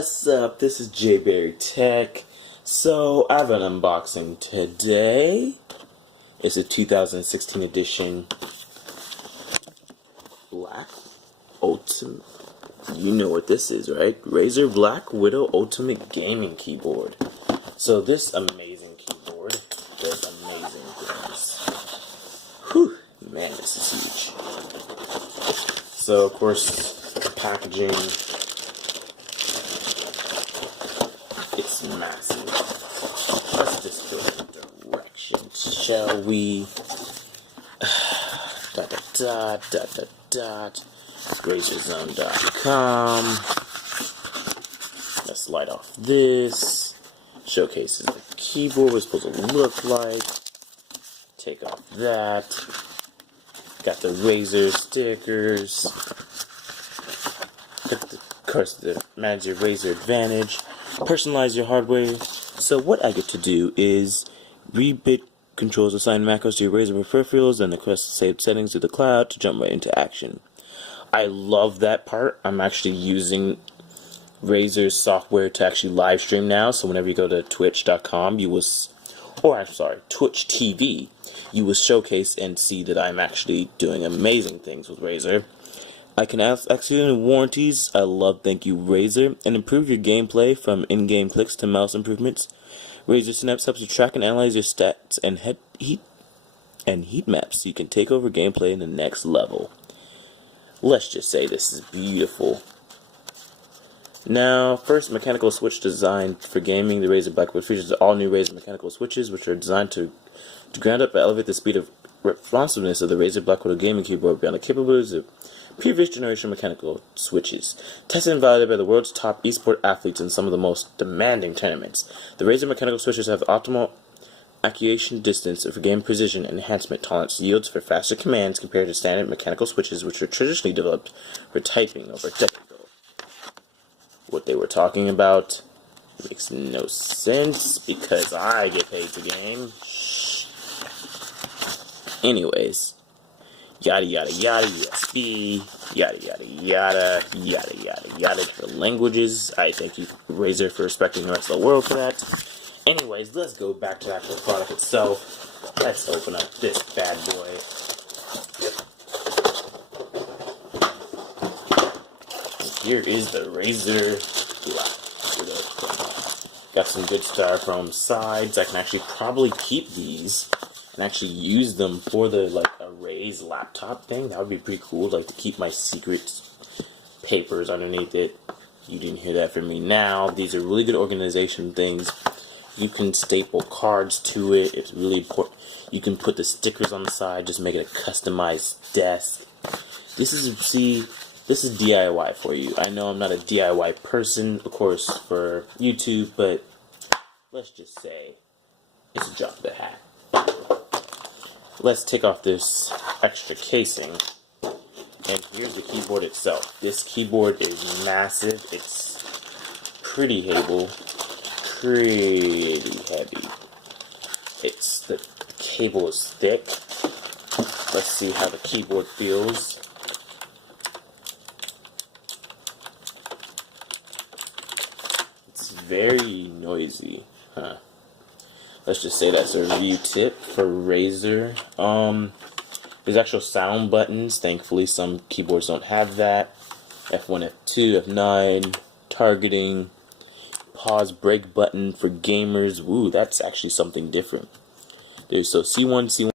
What's up? This is jayberrytech. So I have an unboxing today. It's a 2016 edition Black Ultimate. You know what this is, right? Razer Blackwidow Ultimate Gaming Keyboard. So this amazing keyboard does amazing things. Whew, man, this is huge. So of course, the packaging. It's massive. Let's just go in directions, shall we? RazerZone.com. Let's light off this. Showcases the keyboard, what it's supposed to look like. Take off that. Got the Razer stickers. Got the, of course, the Manage Your Razer Advantage. Personalize your hardware. So what I get to do is read bit controls, assign macros to your Razer peripherals, and request saved settings to the cloud to jump right into action. I love that part. I'm actually using Razer's software to actually live stream now. So whenever you go to Twitch.com, Twitch TV, you will showcase and see that I'm actually doing amazing things with Razer. I can accident warranties. I love thank you Razer, and improve your gameplay from in-game clicks to mouse improvements. Razer Synapse helps you track and analyze your stats and heat maps so you can take over gameplay in the next level. Let's just say this is beautiful. Now, first, mechanical switch designed for gaming. The Razer Blackwidow features all new Razer mechanical switches, which are designed to ground up and elevate the speed of responsiveness of the Razer Blackwidow gaming keyboard beyond the capabilities of previous generation mechanical switches. Tested and validated by the world's top esport athletes in some of the most demanding tournaments. The Razer mechanical switches have optimal actuation distance for game precision and enhancement tolerance yields for faster commands compared to standard mechanical switches, which were traditionally developed for typing over a decade ago. What they were talking about makes no sense because I get paid to game. Anyways, yada yada yada, USB, yada yada yada, yada yada yada for languages. I thank you, Razer, for respecting the rest of the world for that. Anyways, let's go back to the actual product itself. Let's open up this bad boy. Here is the Razer Blackwidow. Got some good styrofoam sides. I can actually probably keep these and actually use them for the a raised laptop thing. That would be pretty cool, to keep my secret papers underneath it. You didn't hear that from me now. These are really good organization things. You can staple cards to it. It's really important. You can put the stickers on the side, just make it a customized desk. This is DIY for you. I know I'm not a DIY person, of course, for YouTube, but let's just say it's a drop of the hat. Let's take off this extra casing, and here's the keyboard itself. This keyboard is massive. It's pretty heavy. The cable is thick. Let's see how the keyboard feels. It's very noisy, huh? Let's just say that's a review tip for Razer. There's actual sound buttons. Thankfully, some keyboards don't have that. F1, F2, F9, targeting, pause, break button for gamers. Ooh, that's actually something different. There's C1,